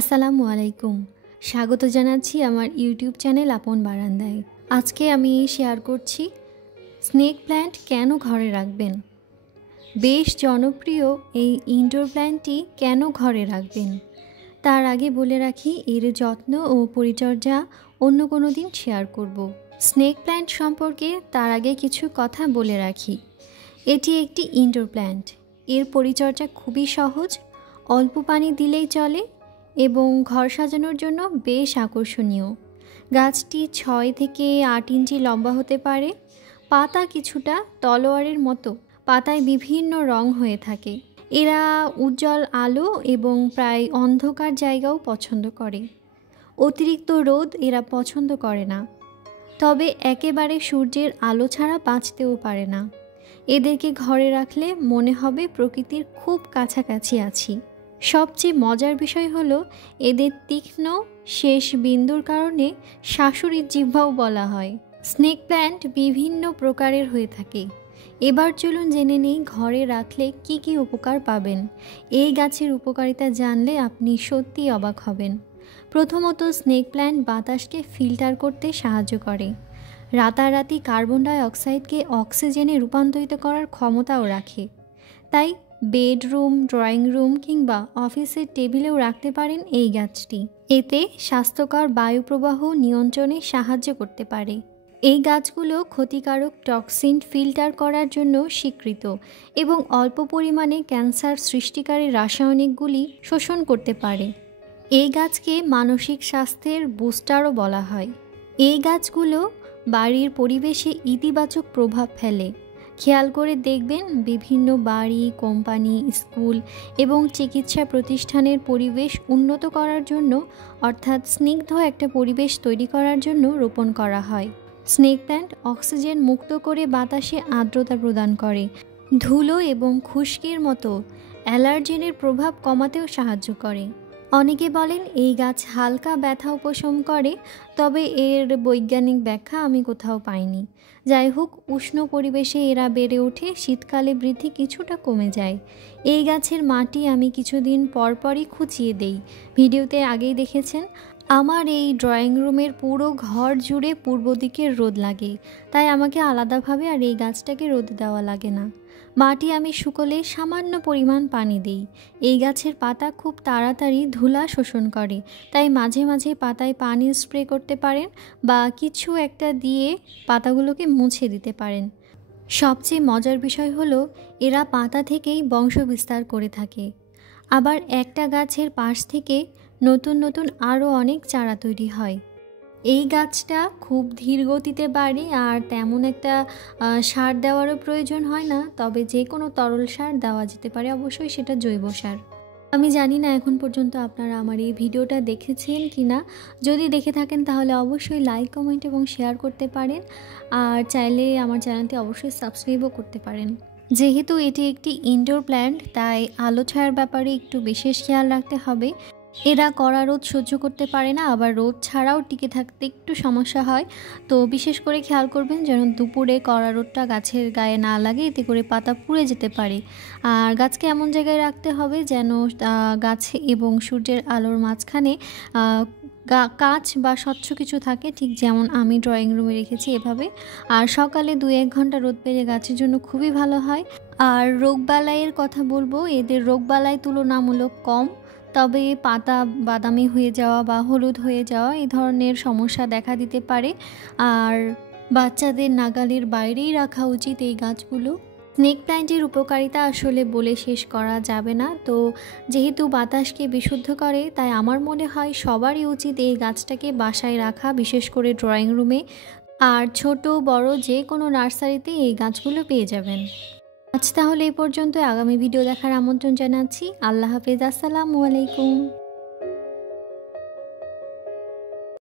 আসসালামু আলাইকুম। স্বাগত জানাচ্ছি আমার ইউটিউব চ্যানেল আপন বারান্দায়। আজকে আমি শেয়ার করছি স্নেক প্ল্যান্ট কেন ঘরে রাখবেন। বেশ জনপ্রিয় এই ইনডোর প্ল্যান্টটি কেন ঘরে রাখবেন তার আগে বলে রাখি, এর যত্ন ও পরিচর্যা অন্য কোনো দিন শেয়ার করব। স্নেক প্ল্যান্ট সম্পর্কে তার আগে কিছু কথা বলে রাখি। এটি একটি ইনডোর প্ল্যান্ট। এর পরিচর্যা খুবই সহজ, অল্প পানি দিলেই চলে এবং ঘর সাজানোর জন্য বেশ আকর্ষণীয়। গাছটি 6 থেকে 8 ইঞ্চি লম্বা হতে পারে। পাতা কিছুটা তলোয়ারের মতো, পাতায় বিভিন্ন রং হয়ে থাকে। এরা উজ্জ্বল আলো এবং প্রায় অন্ধকার জায়গাও পছন্দ করে। অতিরিক্ত রোদ এরা পছন্দ করে না, তবে একেবারে সূর্যের আলো ছাড়া বাঁচতেও পারে না। এদেরকে ঘরে রাখলে মনে হবে প্রকৃতির খুব কাছাকাছি আছি। সবচেয়ে মজার বিষয় হলো, এদের তীক্ষ্ণ শেষ বিন্দুর কারণে শাশুড়ির জিহ্বাও বলা হয়। স্নেক প্ল্যান্ট বিভিন্ন প্রকারের হয়ে থাকে। এবার চলুন জেনে নেই ঘরে রাখলে কি কি উপকার পাবেন। এই গাছের উপকারিতা জানলে আপনি সত্যিই অবাক হবেন। প্রথমত, স্নেক প্ল্যান্ট বাতাসকে ফিল্টার করতে সাহায্য করে। রাতারাতি কার্বন ডাই অক্সাইডকে অক্সিজেনে রূপান্তরিত করার ক্ষমতাও রাখে। তাই বেডরুম, ড্রয়িং রুম কিংবা অফিসের টেবিলেও রাখতে পারেন এই গাছটি। এতে স্বাস্থ্যকর বায়ু প্রবাহ নিয়ন্ত্রণে সাহায্য করতে পারে। এই গাছগুলো ক্ষতিকারক টক্সিন ফিল্টার করার জন্য স্বীকৃত এবং অল্প পরিমাণে ক্যান্সার সৃষ্টিকারী রাসায়নিকগুলি শোষণ করতে পারে। এই গাছকে মানসিক স্বাস্থ্যের বুস্টারও বলা হয়। এই গাছগুলো বাড়ির পরিবেশে ইতিবাচক প্রভাব ফেলে। খেয়াল করে দেখবেন, বিভিন্ন বাড়ি, কোম্পানি, স্কুল এবং চিকিৎসা প্রতিষ্ঠানের পরিবেশ উন্নত করার জন্য, অর্থাৎ স্নিগ্ধ একটা পরিবেশ তৈরি করার জন্য রোপণ করা হয়। স্নেক প্ল্যান্ট অক্সিজেন মুক্ত করে বাতাসে আর্দ্রতা প্রদান করে। ধুলো এবং খুশকির মতো অ্যালার্জেনের প্রভাব কমাতেও সাহায্য করে। অনেকে বলেন এই গাছ হালকা ব্যথা উপশম করে, তবে এর বৈজ্ঞানিক ব্যাখ্যা আমি কোথাও পাইনি। যাই হোক, উষ্ণ পরিবেশে এরা বেড়ে ওঠে, শীতকালে বৃদ্ধি কিছুটা কমে যায়। এই গাছের মাটি আমি কিছুদিন পরপরই খুঁচিয়ে দেই। ভিডিওতে আগেই দেখেছেন। আমার এই ড্রয়িং রুমের পুরো ঘর জুড়ে পূর্ব দিকের রোদ লাগে, তাই আমাকে আলাদাভাবে আর এই গাছটাকে রোদ দেওয়া লাগে না। মাটি আমি শুকোলে সামান্য পরিমাণ পানি দিই। এই গাছের পাতা খুব তাড়াতাড়ি ধুলা শোষণ করে, তাই মাঝে মাঝে পাতায় পানি স্প্রে করতে পারেন বা কিছু একটা দিয়ে পাতাগুলোকে মুছে দিতে পারেন। সবচেয়ে মজার বিষয় হলো, এরা পাতা থেকেই বংশ বিস্তার করে থাকে। আবার একটা গাছের পাশ থেকে নতুন নতুন আরও অনেক চারা তৈরি হয়। এই গাছটা খুব ধীর গতিতে বাড়ে আর তেমন একটা সার দেওয়ারও প্রয়োজন হয় না, তবে যে কোনো তরল সার দেওয়া যেতে পারে, অবশ্যই সেটা জৈব সার। আমি জানি না এখন পর্যন্ত আপনারা আমার এই ভিডিওটা দেখেছেন কি না। যদি দেখে থাকেন তাহলে অবশ্যই লাইক, কমেন্ট এবং শেয়ার করতে পারেন। আর চাইলে আমার চ্যানেলটি অবশ্যই সাবস্ক্রাইবও করতে পারেন। যেহেতু এটি একটি ইনডোর প্ল্যান্ট, তাই আলো ছায়ার ব্যাপারে একটু বিশেষ খেয়াল রাখতে হবে। এরা কড়া রোদ সহ্য করতে পারে না, আবার রোদ ছাড়াও টিকে থাকতে একটু সমস্যা হয়। তো বিশেষ করে খেয়াল করবেন যেন দুপুরে কড়া রোদটা গাছের গায়ে না লাগে, এতে করে পাতা পুড়ে যেতে পারে। আর গাছকে এমন জায়গায় রাখতে হবে যেন গাছ এবং সূর্যের আলোর মাঝখানে কাঁচ বা স্বচ্ছ কিছু থাকে, ঠিক যেমন আমি ড্রয়িং রুমে রেখেছি এভাবে। আর সকালে 2-1 ঘন্টা রোদ পেলে গাছের জন্য খুবই ভালো হয়। আর রোগবালাইয়ের কথা বলবো, এদের রোগবালাই তুলনামূলক কম, তবে পাতা বাদামি হয়ে যাওয়া বা হলুদ হয়ে যাওয়া এই ধরনের সমস্যা দেখা দিতে পারে। আর বাচ্চাদের নাগালের বাইরেই রাখা উচিত এই গাছগুলো। স্নেক প্ল্যান্টের উপকারিতা আসলে বলে শেষ করা যাবে না। তো যেহেতু বাতাসকে বিশুদ্ধ করে, তাই আমার মনে হয় সবারই উচিত এই গাছটাকে বাসায় রাখা, বিশেষ করে ড্রয়িং রুমে। আর ছোট বড় যে কোনো নার্সারিতে এই গাছগুলো পেয়ে যাবেন। আজ তাহলে এই পর্যন্ত। আগামী ভিডিও দেখার আমন্ত্রণ জানাচ্ছি। আল্লাহ হাফেজ। আসসালামু আলাইকুম।